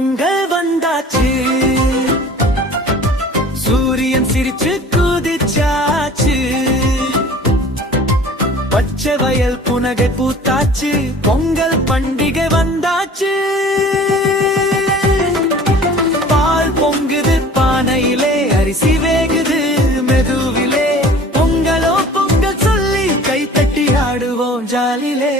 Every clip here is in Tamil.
பொங்கல் வந்தாச்சு, சூரியன் சிரிச்சு குதிச்சாச்சு, பச்சை வயல் புனகை பூத்தாச்சு, பொங்கல் பண்டிகை வந்தாச்சு. பால் பொங்குது பானையிலே, அரிசி வேகுது மெதுவிலே, பொங்கலோ பொங்கல் சொல்லி கை தட்டி ஆடுவோம் ஜாலிலே.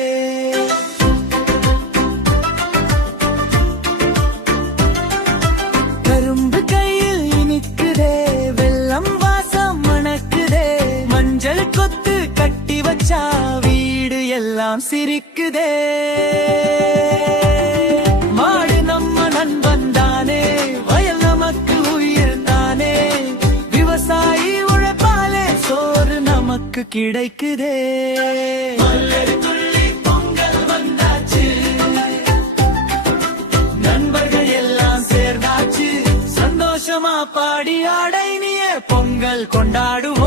கரும்பு கையில் இனிக்குதே, வெல்லம் வாசம் மணக்குதே, மஞ்சள் கொத்து கட்டி வச்சா வீடு எல்லாம் சிரிக்குதே. மாடு நம்ம நண்பன் தானே, வயல் நமக்கு உயிர் தானே, விவசாயி உழைப்பாலே சோறு நமக்கு கிடைக்குதே. பொங்கல் வந்தாச்சு, நண்பர்கள் எல்லாம் சேர்ந்தாச்சு, சந்தோஷமா பாடி ஆடைனிய பொங்கல் கொண்டாடுவோம்.